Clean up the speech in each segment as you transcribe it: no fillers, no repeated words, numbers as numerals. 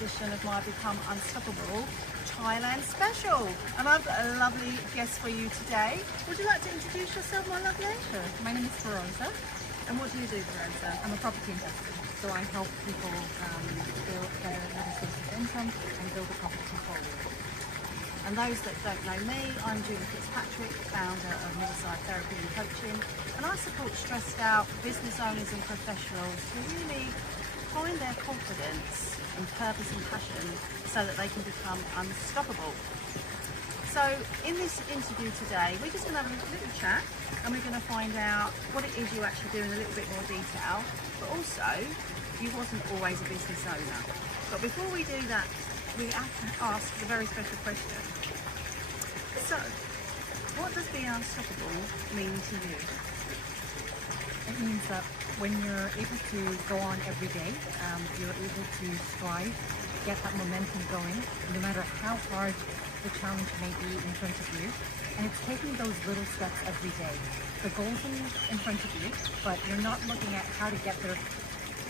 edition of my Become Unstoppable Thailand special. And I've got a lovely guest for you today. Would you like to introduce yourself, my lovely? Sure. My name is Feroza. And what do you do, Feroza? I'm a property investor. So I help people build better sources of income and build a property portfolio. And those that don't know me, I'm Julie Fitzpatrick, founder of Millieside Therapy and Coaching, and I support stressed out business owners and professionals to really find their confidence and purpose and passion so that they can become unstoppable. So in this interview today, we're just going to have a little chat and we're going to find out what it is you actually do in a little bit more detail, but also you wasn't always a business owner. But before we do that, we have to ask the very special question. So, what does being unstoppable mean to you? It means that when you're able to go on every day, you're able to strive, get that momentum going, no matter how hard the challenge may be in front of you. And it's taking those little steps every day. The goal's in front of you, but you're not looking at how to get there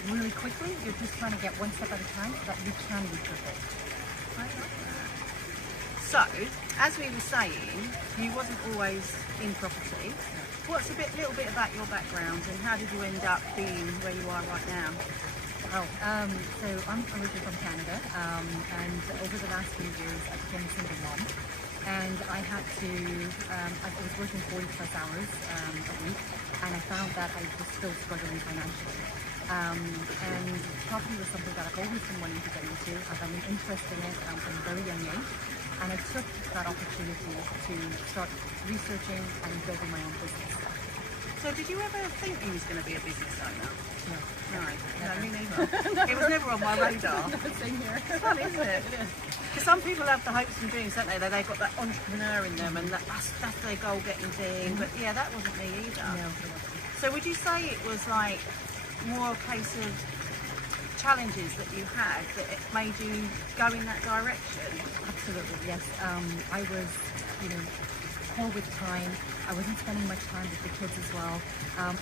really quickly. You're just trying to get one step at a time so that you can reach your goal. I like that. So, as we were saying, you wasn't always in property. What's a little bit about your background and how did you end up being where you are right now? So I'm originally from Canada, and over the last few years I became a single mom, and I had to, I was working 40 plus hours a week, and I found that I was still struggling financially. And property was something that I've always been wanting to get into. I've had an interest in it from a very young age, and I took that opportunity to start researching and building my own business. So did you ever think you was going to be a business owner? No, No, me neither. It was never on my radar. Same here. It's fun, isn't it? It is. Because some people have the hopes and dreams, don't they? That they've got that entrepreneur in them and that's their goal-getting thing. But yeah, that wasn't me either. No, it wasn't. So would you say it was like more a case of challenges that you had that it made you go in that direction? Absolutely, yes. I was, poor with time. I wasn't spending much time with the kids as well.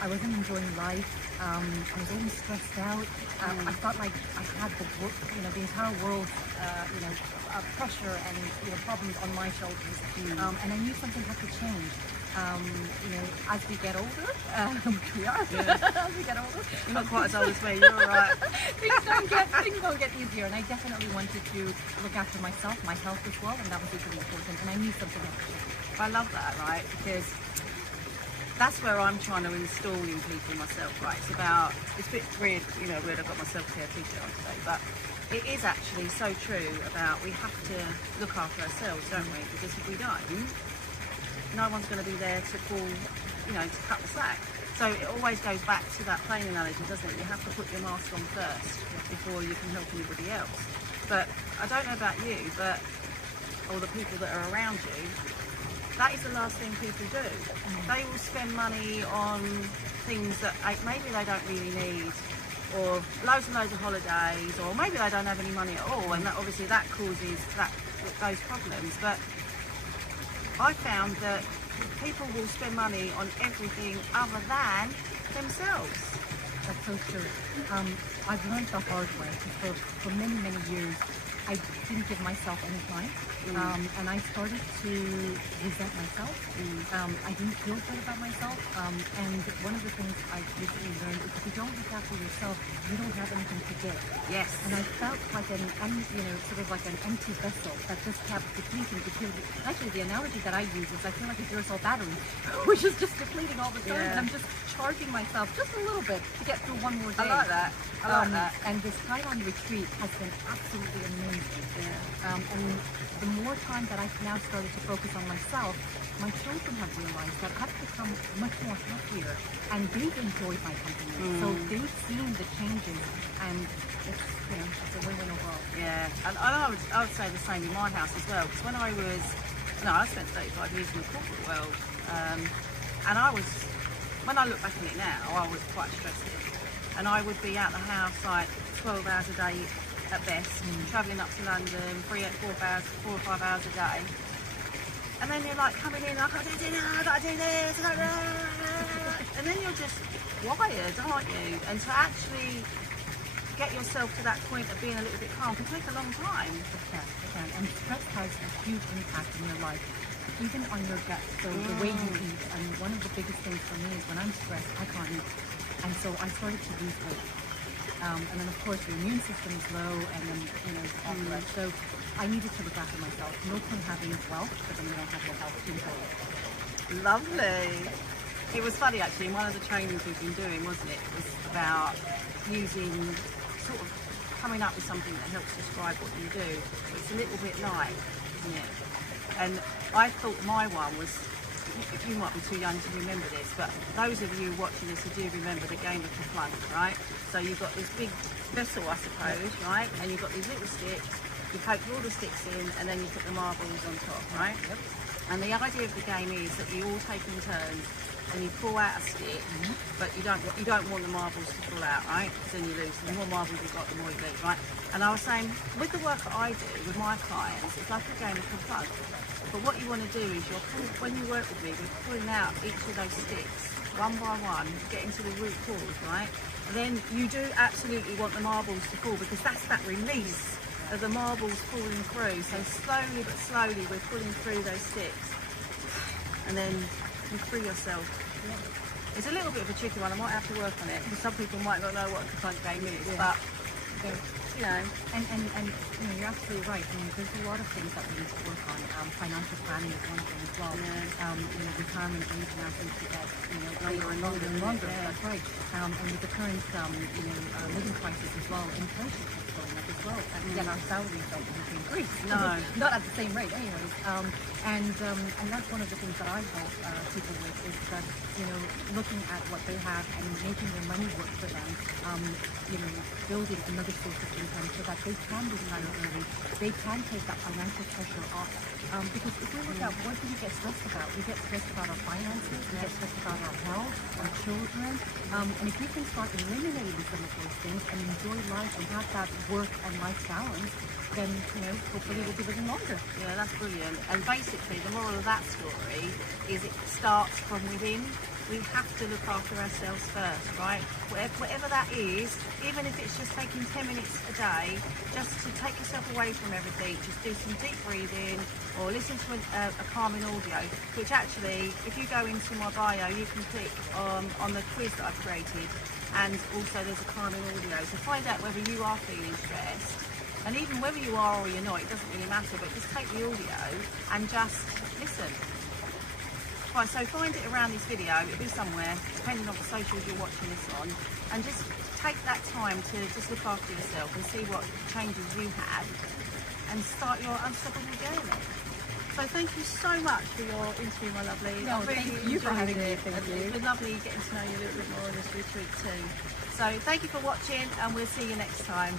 I wasn't enjoying life. I was always stressed out. I felt like I had the entire world, pressure and problems on my shoulders. And I knew something had to change. As we get older, we are. Yeah. As we get older, you're not quite as old as me. You're all right. things don't get easier, and I definitely wanted to look after myself, my health as well, and that was equally important. And I knew something had to change. I love that, right? Because that's where I'm trying to install in people myself, right? It's a bit weird, weird. I've got my SelfCare t-shirt on today, but it is actually so true about we have to look after ourselves, don't we? Because if we don't, no one's going to be there to pull, to cut the slack. So it always goes back to that plane analogy, doesn't it? You have to put your mask on first before you can help anybody else. But I don't know about you, or the people that are around you, that is the last thing people do. They will spend money on things that maybe they don't really need, or loads and loads of holidays, or maybe they don't have any money at all, and that obviously that causes those problems. But I found that people will spend money on everything other than themselves. That's so true. I've learned the hard way. For many, many years, I didn't give myself any time. And I started to resent myself. I didn't feel good about myself. And one of the things I recently learned is if you don't look after yourself, you don't have anything to give. Yes. And I felt like an empty vessel that just kept depleting. Actually, the analogy that I use is I feel like a Duracell battery, which is just depleting all the time. Yeah. And I'm just charging myself just a little bit to get through one more day. I like that. I like that. And this Thailand retreat has been absolutely amazing. Yeah. And the more time that I've now started to focus on myself, my children have realized that I've become much more happier, and they've enjoyed my company. So they've seen the changes, and it's a win-win overall. Yeah, and I would say the same in my house as well. Because I spent 35 years in the corporate world, and when I look back on it now, I was quite stressed. And I would be out the house like 12 hours a day at best, travelling up to London, 4 or 5 hours a day. And then you're like coming in, I've got to do dinner, I've got to do this, and then you're just wired, aren't you? And to actually get yourself to that point of being a little bit calm can take a long time. It can. And stress has a huge impact in your life, even on your gut. So the way you eat, and one of the biggest things for me is when I'm stressed, I can't eat. And so I started to lose weight. And then of course your immune system is low, and then it's all the rest. So I needed to look after myself. No point having wealth, but then you don't have your health to enjoy it. Lovely. It was funny actually, in one of the trainings we've been doing, wasn't it? It was about using, sort of coming up with something that helps describe what you do. It's a little bit like, isn't it? And I thought my one was, you might be too young to remember this, but those of you watching this who do remember the game of the plunk, right? So you've got this big vessel, I suppose, right? And you've got these little sticks, you poke all the sticks in, and then you put the marbles on top, right? Yep. And the idea of the game is that you all take in turns and you pull out a stick, but you don't want the marbles to fall out, right? Because then you lose. The more marbles you've got, the more you lose, right? And I was saying, with the work that I do with my clients, it's like a game of the plunk. But what you want to do is when you work with me, we're pulling out each of those sticks one by one, getting to the root cause, right? And then you do absolutely want the marbles to fall, because that's that release of the marbles falling through. So slowly but slowly we're pulling through those sticks, and then you free yourself. It's a little bit of a tricky one. I might have to work on it, because some people might not know what the plunk game is, but you know. And you're absolutely right. I mean, there's a lot of things that we need to work on. Financial planning is one of them as well. Retirement age now seems to get longer and longer and longer. Yeah. That's right. And with the current living crisis as well, inflation keeps going up as well. And yet our salaries don't increase. No, not at the same rate, anyways. And that's one of the things that I help people with, is that looking at what they have and making their money work for them. Building another source of income so that they can retire early. They can take that financial pressure off. Because if we look at what do we get stressed about? We get stressed about our finances. We get stressed about our health, our children. And if we can start eliminating some of those things and enjoy life and have that work and life balance, then hopefully we'll be living longer. Yeah, that's brilliant. And basically the moral of that story is it starts from within. We have to look after ourselves first, right? Whatever that is, even if it's just taking 10 minutes a day, just to take yourself away from everything, just do some deep breathing or listen to a calming audio, which actually, if you go into my bio, you can click on the quiz that I've created, and also there's a calming audio. So find out whether you are feeling stressed, and even whether you are or you're not, it doesn't really matter, but just take the audio and just listen. Right, so find it around this video, it'll be somewhere, depending on the socials you're watching this on, and just take that time to just look after yourself and see what changes you have and start your unstoppable journey. So thank you so much for your interview, my lovely. No, I really thank you for having me. Thank you. It's been lovely getting to know you a little bit more on this retreat too. So thank you for watching, and we'll see you next time.